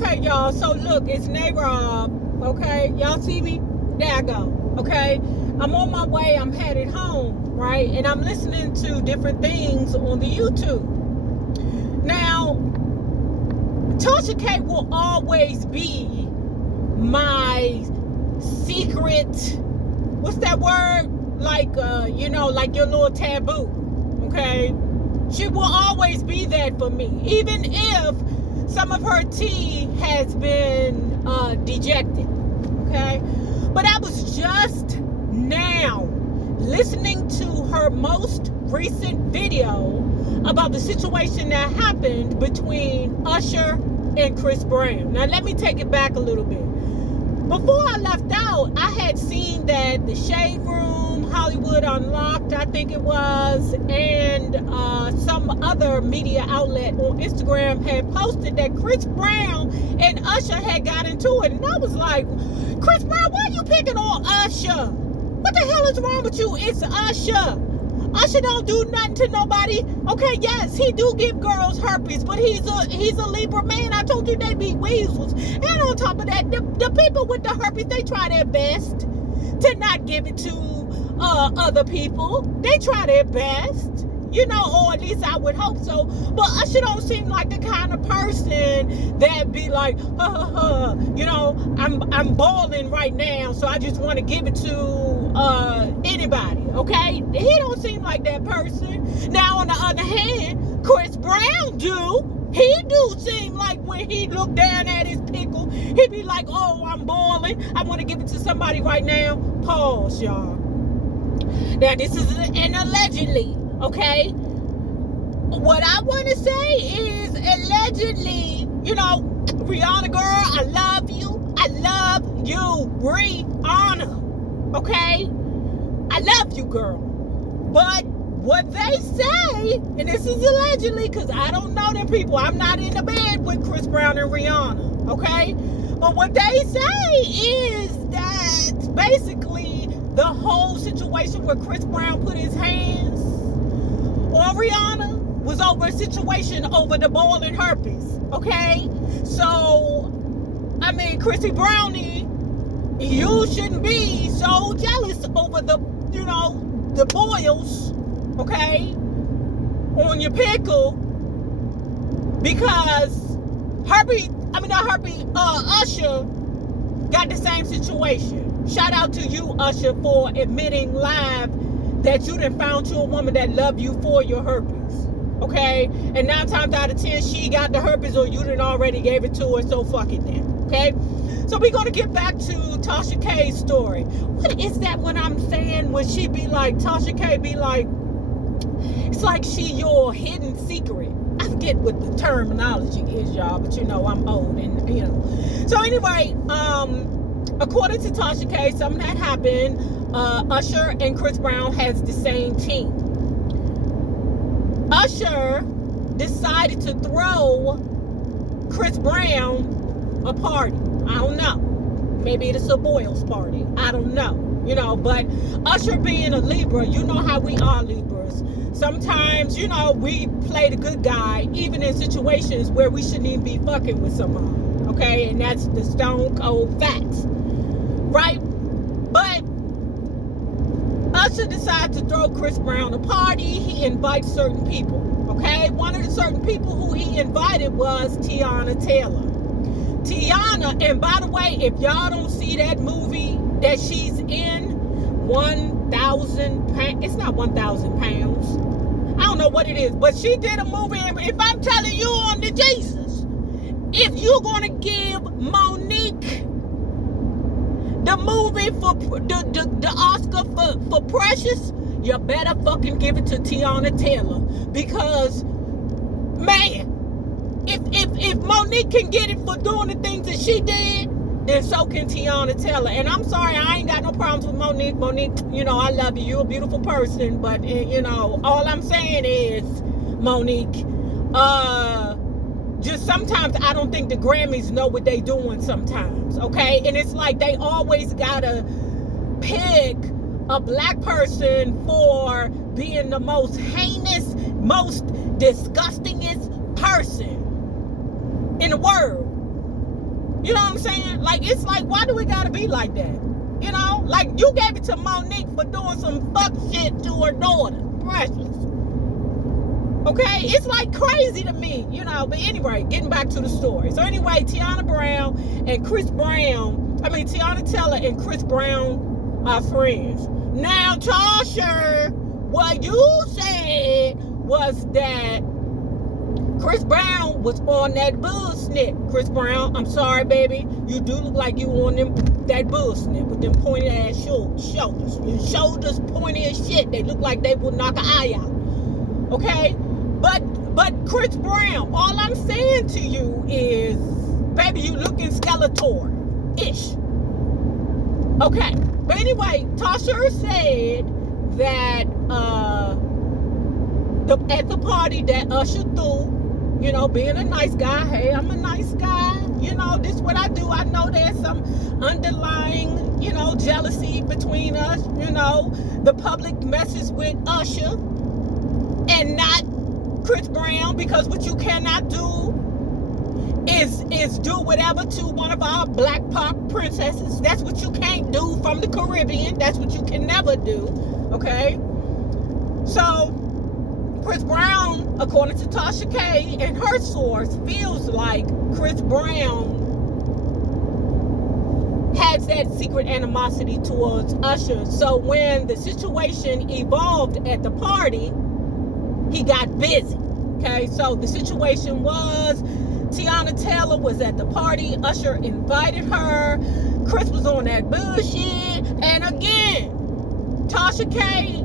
Okay, y'all. So look, it's Rob. Okay, y'all see me? There I go. Okay, I'm on my way. I'm headed home, right? And I'm listening to different things on the YouTube. Now, Tasha K will always be my secret. What's that word? Like, like your little taboo. Okay, she will always be that for me, even if some of her tea has been dejected. Okay, but I was just now listening to her most recent video about the situation that happened between Usher and Chris Brown. Now let me take it back a little bit. Before I left out, I had seen that the Shade Room, Hollywood Unlocked, I think it was, and some other media outlet on Instagram had posted that Chris Brown and Usher had got into it. And I was like, Chris Brown, why are you picking on Usher? What the hell is wrong with you? It's Usher. Usher don't do nothing to nobody. Okay, yes, he do give girls herpes, but he's a Libra man. I told you they be weasels. And on top of that, the people with the herpes, they try their best to not give it to other people. They try their best, or at least I would hope so. But Usher don't seem like the kind of person that be like, I'm balling right now, so I just want to give it to anybody. Okay, he don't seem like that person. Now on the other hand, Chris Brown do. He do seem like when he look down at his pickle, he be like, oh, I'm balling, I want to give it to somebody right now. Pause, y'all. Now this is an allegedly, okay? What I want to say is allegedly, Rihanna girl, I love you. I love you, Rihanna. Okay? I love you, girl. But what they say, and this is allegedly, because I don't know them people. I'm not in the bed with Chris Brown and Rihanna, okay? But what they say is that basically the whole situation where Chris Brown put his hands on Rihanna was over a situation over the ball and herpes, okay? So, I mean, Chrissy Brownie, you shouldn't be so jealous over the boils, okay, on your pickle, because Usher got the same situation. Shout out to you, Usher, for admitting live that you done found you a woman that loved you for your herpes, okay? And 9 times out of 10, she got the herpes or you done already gave it to her, so fuck it then, okay? So we're going to get back to Tasha K's story. What is that when I'm saying when she be like, Tasha K be like, it's like she your hidden secret. I forget what the terminology is, y'all, but I'm old and, So anyway, according to Tasha K, something that happened, Usher and Chris Brown has the same team. Usher decided to throw Chris Brown a party. I don't know. Maybe it's a boils party. I don't know. But Usher being a Libra, you know how we are Libras. Sometimes, we play the good guy, even in situations where we shouldn't even be fucking with someone. Okay? And that's the stone cold facts. Right? But Usher decided to throw Chris Brown a party. He invites certain people. Okay? One of the certain people who he invited was Teyana Taylor. Teyana, and by the way, if y'all don't see that movie that she's in, 1,000 pounds, it's not 1,000 pounds. I don't know what it is, but she did a movie, and if I'm telling you on the Jesus, if you're going to give Monique the movie for the Oscar for Precious, you better fucking give it to Teyana Taylor, because, man, if Monique can get it for doing the things that she did, then so can Teyana Taylor. And I'm sorry, I ain't got no problems with Monique. Monique, I love you. You're a beautiful person. But, all I'm saying is, Monique, just sometimes I don't think the Grammys know what they doing sometimes, okay? And it's like they always gotta pick a black person for being the most heinous, most disgustingest person in the world. You know what I'm saying? Like, it's like, why do we gotta be like that? You know? Like, you gave it to Monique for doing some fuck shit to her daughter, Precious. Okay? It's like crazy to me, you know? But anyway, getting back to the story. So anyway, Tiana Taylor and Chris Brown are friends. Now, Tasha, what you said was that Chris Brown was on that bullsnit. Chris Brown, I'm sorry, baby. You do look like you on that bullsnit with them pointed ass shoulders. Your shoulders pointy as shit. They look like they would knock an eye out. Okay? But Chris Brown, all I'm saying to you is, baby, you looking Skeletor-ish. Okay. But anyway, Tasha said that at the party that Usher threw, you know, being a nice guy, hey, I'm a nice guy, you know, this is what I do. I know there's some underlying, you know, jealousy between us, you know, the public messes with Usher and not Chris Brown, because what you cannot do is do whatever to one of our black pop princesses. That's what you can't do from the Caribbean. That's what you can never do, okay? So Chris Brown, according to Tasha K and her source, feels like Chris Brown has that secret animosity towards Usher. So when the situation evolved at the party, he got busy. Okay, so the situation was Tiana Taylor was at the party. Usher invited her. Chris was on that bullshit. And again, Tasha K,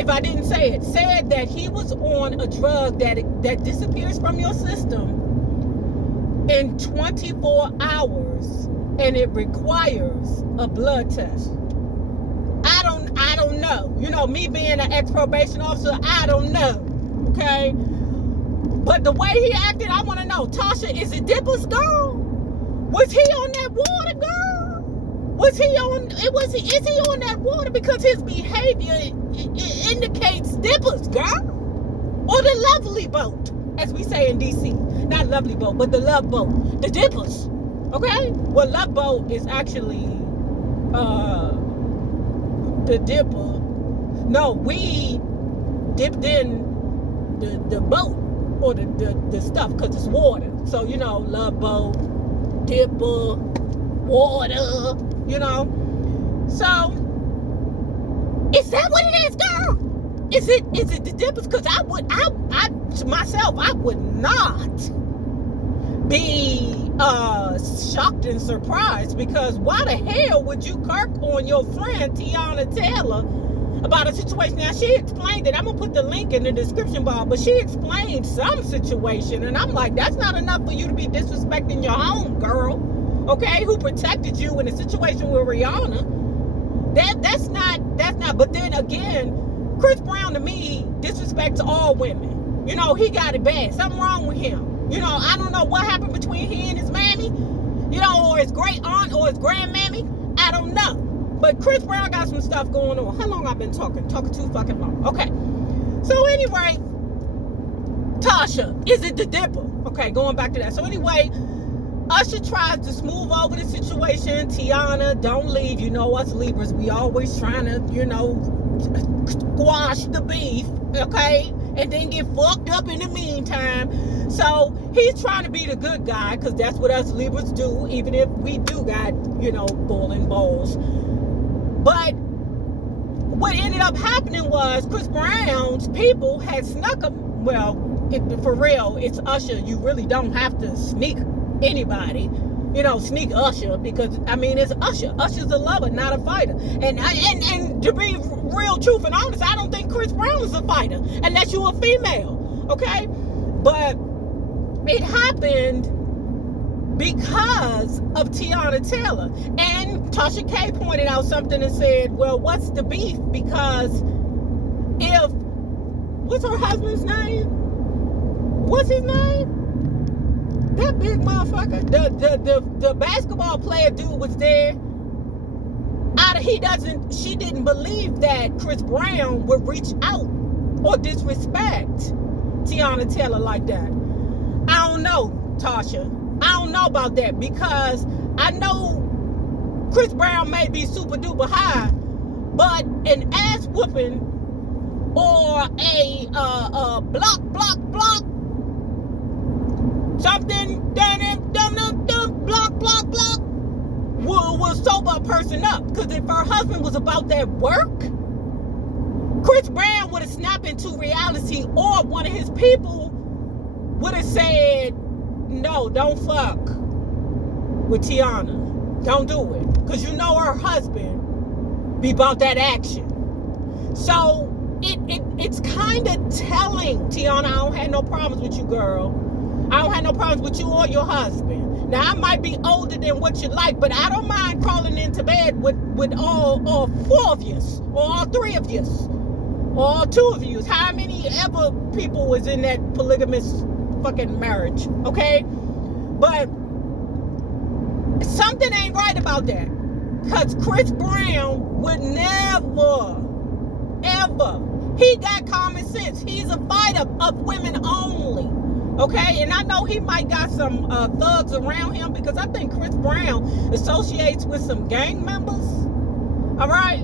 if I didn't say it, said that he was on a drug that disappears from your system in 24 hours, and it requires a blood test. I don't know. You know, me being an ex-probation officer, I don't know. Okay? But the way he acted, I want to know, Tasha, is it Dipper's girl? Was he on that water, girl? Is he on that water? Because his behavior indicates Dipper's, girl. Or the lovely boat, as we say in DC. Not lovely boat, but the love boat. The Dippers. Okay? Well, love boat is actually the Dipper. No, we dipped in the boat or the stuff, because it's water. So, you know, love boat, Dipper, water, you know. So, is that what it is, girl? Is it the Dippers? Because I would not be shocked and surprised, because why the hell would you kirk on your friend Tiana Taylor about a situation? Now, she explained it. I'm going to put the link in the description bar, but she explained some situation, and I'm like, that's not enough for you to be disrespecting your home girl, okay, who protected you in a situation with Rihanna. That's not, but then again, Chris Brown, to me, disrespects all women. You know, he got it bad. Something wrong with him. You know, I don't know what happened between he and his mammy, you know, or his great aunt or his grandmammy. I don't know. But Chris Brown got some stuff going on. How long I've been talking? Talking too fucking long. Okay. So anyway, Tasha, is it the Dipper? Okay, going back to that. So anyway, Usher tries to smooth over the situation. Tiana, don't leave. You know us Libras, we always trying to, you know, squash the beef, okay? And then get fucked up in the meantime. So he's trying to be the good guy, because that's what us Libras do, even if we do got, you know, boiling balls. But what ended up happening was Chris Brown's people had snuck him. Well, for real, it's Usher. You really don't have to sneak anybody, you know, sneak Usher, because I mean, it's Usher. Usher's a lover, not a fighter. And to be real, truth and honest, I don't think Chris Brown is a fighter unless you're a female, okay? But it happened because of Tiana Taylor. And Tasha K pointed out something and said, well, what's the beef? Because what's her husband's name? What's his name? That big motherfucker. The basketball player dude was there. She didn't believe that Chris Brown would reach out or disrespect Tiana Taylor like that. I don't know, Tasha. I don't know about that, because I know Chris Brown may be super duper high, but an ass whooping or a block something block will sober a person up. Because if her husband was about that work, Chris Brown would have snapped into reality, or one of his people would have said, no, don't fuck with Tiana. Don't do it. Because you know her husband be about that action. So it's kind of telling, Tiana, I don't have no problems with you, girl. I don't have no problems with you or your husband. Now, I might be older than what you like, but I don't mind crawling into bed with all four of you, or all three of you, or all two of you. How many ever people was in that polygamous fucking marriage, okay? But something ain't right about that. Because Chris Brown would never, ever. He got common sense. He's a fighter of women only. Okay, and I know he might got some thugs around him, because I think Chris Brown associates with some gang members. All right,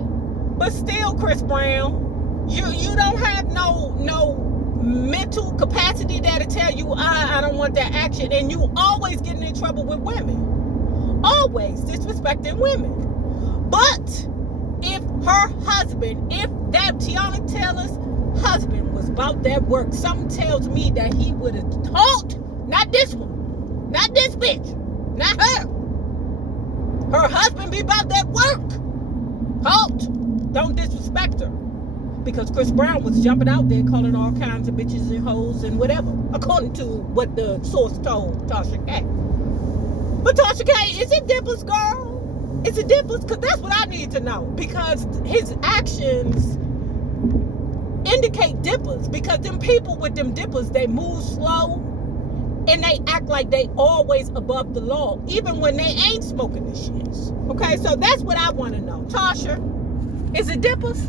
but still, Chris Brown, you don't have no mental capacity that'll tell you I don't want that action, and you always getting in trouble with women, always disrespecting women. But if her husband, if that Tiana Taylor's husband was about that work, something tells me that he would have told, not this one, not this bitch, not her husband be about that work. Halt, don't disrespect her, because Chris Brown was jumping out there calling all kinds of bitches and hoes and whatever, according to what the source told Tasha K. But Tasha K, is it dimples, girl? Is it dimples? Because that's what I need to know, because his actions indicate dippers, because them people with them dippers, they move slow and they act like they always above the law, even when they ain't smoking the shits. Okay, so that's what I want to know. Tasha, is it dippers?